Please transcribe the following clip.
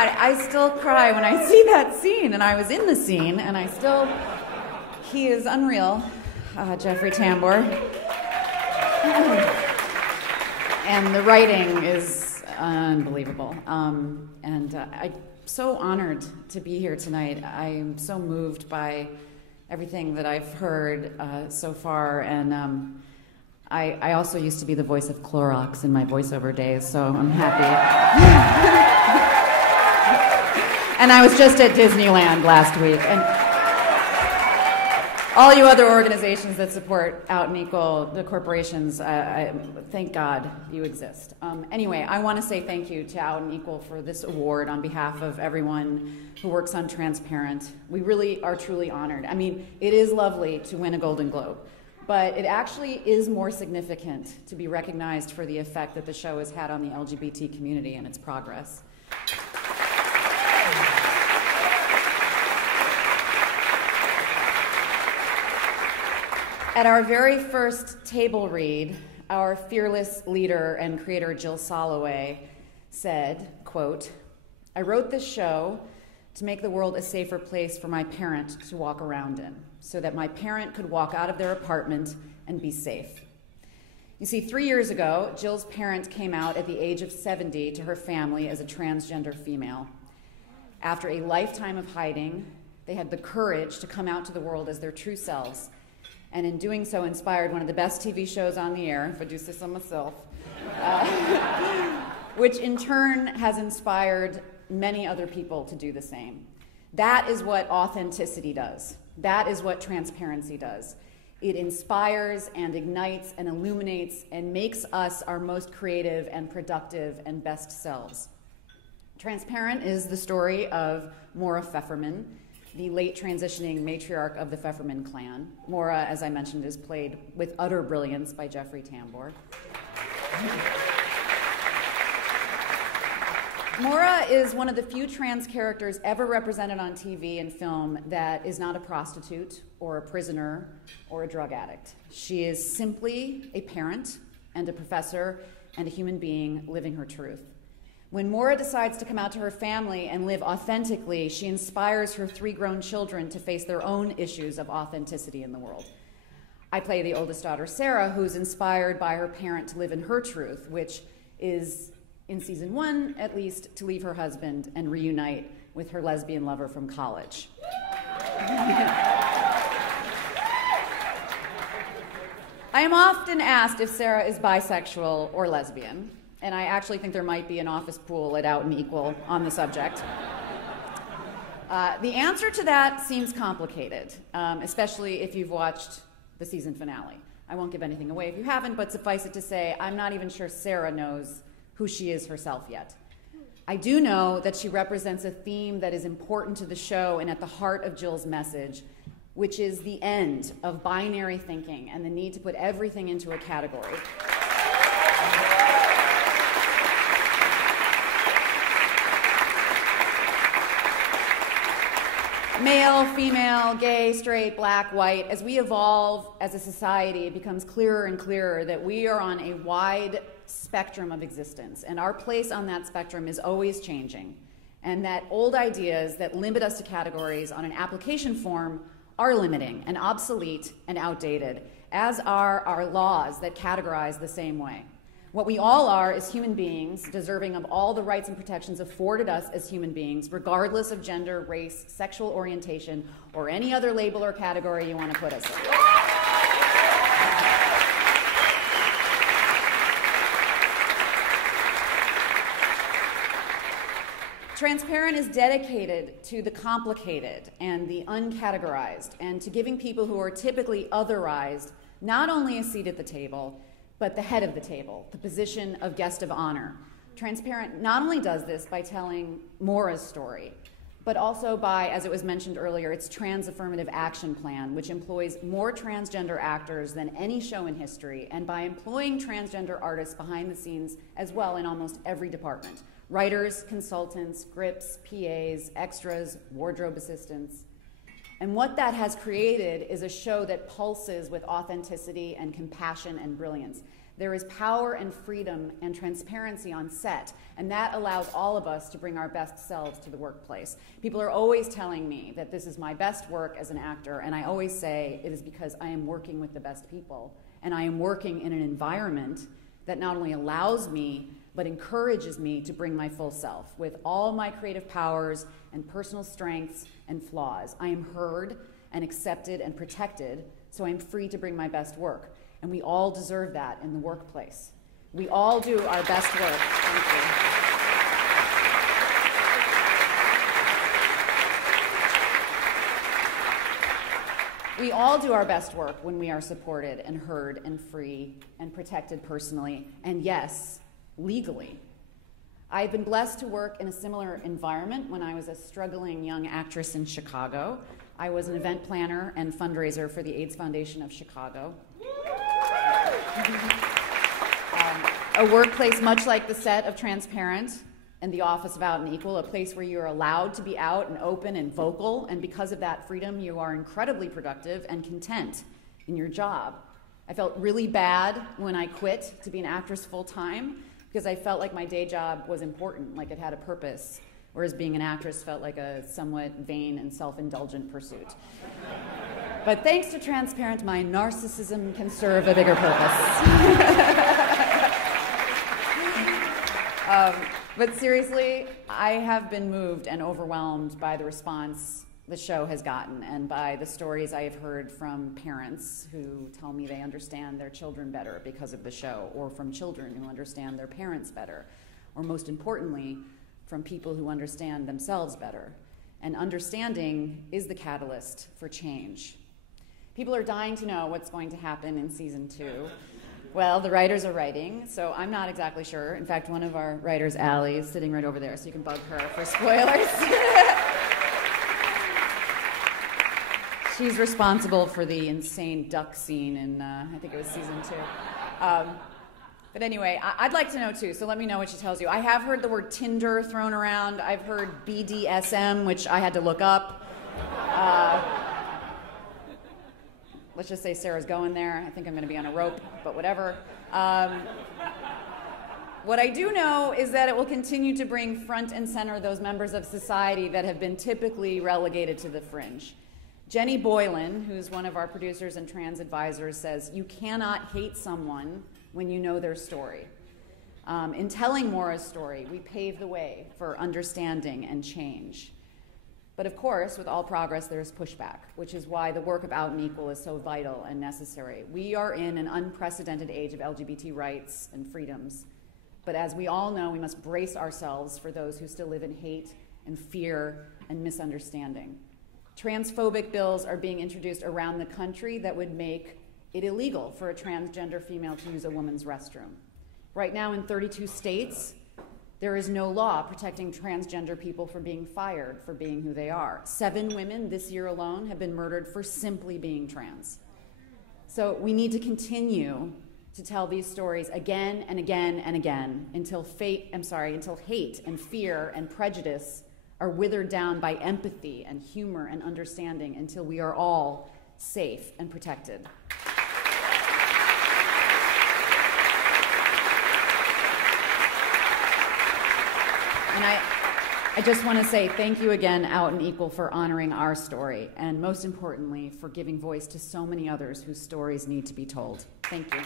God, I still cry when I see that scene, and I was in the scene, and he is unreal, Jeffrey Tambor. And the writing is unbelievable. I'm so honored to be here tonight. I'm so moved by everything that I've heard so far, and I also used to be the voice of Clorox in my voiceover days, so I'm happy. And I was just at Disneyland last week. And all you other organizations that support Out and Equal, the corporations, thank God you exist. Anyway, I want to say thank you to Out and Equal for this award on behalf of everyone who works on Transparent. We really are truly honored. I mean, it is lovely to win a Golden Globe, but it actually is more significant to be recognized for the effect that the show has had on the LGBT community and its progress. At our very first table read, our fearless leader and creator Jill Soloway said, quote, "I wrote this show to make the world a safer place for my parent to walk around in, so that my parent could walk out of their apartment and be safe." You see, 3 years ago, Jill's parent came out at the age of 70 to her family as a transgender female. After a lifetime of hiding, they had the courage to come out to the world as their true selves, and in doing so inspired one of the best TV shows on the air, if I do say so myself, which in turn has inspired many other people to do the same. That is what authenticity does. That is what transparency does. It inspires and ignites and illuminates and makes us our most creative and productive and best selves. Transparent is the story of Maura Pfefferman, the late transitioning matriarch of the Pfefferman clan. Maura, as I mentioned, is played with utter brilliance by Jeffrey Tambor. Maura is one of the few trans characters ever represented on TV and film that is not a prostitute or a prisoner or a drug addict. She is simply a parent and a professor and a human being living her truth. When Maura decides to come out to her family and live authentically, she inspires her 3 grown children to face their own issues of authenticity in the world. I play the oldest daughter, Sarah, who's inspired by her parent to live in her truth, which is, in season 1 at least, to leave her husband and reunite with her lesbian lover from college. I am often asked if Sarah is bisexual or lesbian, and I actually think there might be an office pool at Out and Equal on the subject. The answer to that seems complicated, especially if you've watched the season finale. I won't give anything away if you haven't, but suffice it to say, I'm not even sure Sarah knows who she is herself yet. I do know that she represents a theme that is important to the show and at the heart of Jill's message, which is the end of binary thinking and the need to put everything into a category. Male, female, gay, straight, black, white, as we evolve as a society, it becomes clearer and clearer that we are on a wide spectrum of existence, and our place on that spectrum is always changing, and that old ideas that limit us to categories on an application form are limiting and obsolete and outdated, as are our laws that categorize the same way. What we all are is human beings, deserving of all the rights and protections afforded us as human beings, regardless of gender, race, sexual orientation, or any other label or category you want to put us in. Transparent is dedicated to the complicated and the uncategorized, and to giving people who are typically otherized not only a seat at the table, but the head of the table, the position of guest of honor. Transparent not only does this by telling Maura's story, but also by, as it was mentioned earlier, its trans affirmative action plan, which employs more transgender actors than any show in history, and by employing transgender artists behind the scenes as well in almost every department. Writers, consultants, grips, PAs, extras, wardrobe assistants. And what that has created is a show that pulses with authenticity and compassion and brilliance. There is power and freedom and transparency on set, and that allows all of us to bring our best selves to the workplace. People are always telling me that this is my best work as an actor, and I always say it is because I am working with the best people, and I am working in an environment that not only allows me, but encourages me to bring my full self with all my creative powers and personal strengths and flaws. I am heard and accepted and protected, so I'm free to bring my best work. And we all deserve that in the workplace. We all do our best work. Thank you. We all do our best work when we are supported and heard and free and protected personally, and yes, legally. I've been blessed to work in a similar environment when I was a struggling young actress in Chicago. I was an event planner and fundraiser for the AIDS Foundation of Chicago. A workplace much like the set of Transparent and the office of Out and Equal, a place where you're allowed to be out and open and vocal, and because of that freedom, you are incredibly productive and content in your job. I felt really bad when I quit to be an actress full-time because I felt like my day job was important, like it had a purpose, whereas being an actress felt like a somewhat vain and self-indulgent pursuit. But thanks to Transparent, my narcissism can serve a bigger purpose. But seriously, I have been moved and overwhelmed by the response the show has gotten and by the stories I have heard from parents who tell me they understand their children better because of the show, or from children who understand their parents better, or most importantly, from people who understand themselves better. And understanding is the catalyst for change. People are dying to know what's going to happen in season 2. Well, the writers are writing, so I'm not exactly sure. In fact, one of our writers, Allie, is sitting right over there, so you can bug her for spoilers. She's responsible for the insane duck scene in, I think it was season 2. But anyway, I'd like to know too, so let me know what she tells you. I have heard the word Tinder thrown around. I've heard BDSM, which I had to look up. Let's just say Sarah's going there. I think I'm going to be on a rope, but whatever. What I do know is that it will continue to bring front and center those members of society that have been typically relegated to the fringe. Jenny Boylan, who's one of our producers and trans advisors, says, you cannot hate someone when you know their story. In telling Maura's story, we pave the way for understanding and change. But of course, with all progress, there's pushback, which is why the work of Out and Equal is so vital and necessary. We are in an unprecedented age of LGBT rights and freedoms. But as we all know, we must brace ourselves for those who still live in hate and fear and misunderstanding. Transphobic bills are being introduced around the country that would make it illegal for a transgender female to use a woman's restroom. Right now in 32 states, there is no law protecting transgender people from being fired for being who they are. 7 women this year alone have been murdered for simply being trans. So we need to continue to tell these stories again and again and again until hate and fear and prejudice are withered down by empathy and humor and understanding until we are all safe and protected. And I just want to say thank you again, Out and Equal, for honoring our story, and most importantly, for giving voice to so many others whose stories need to be told. Thank you.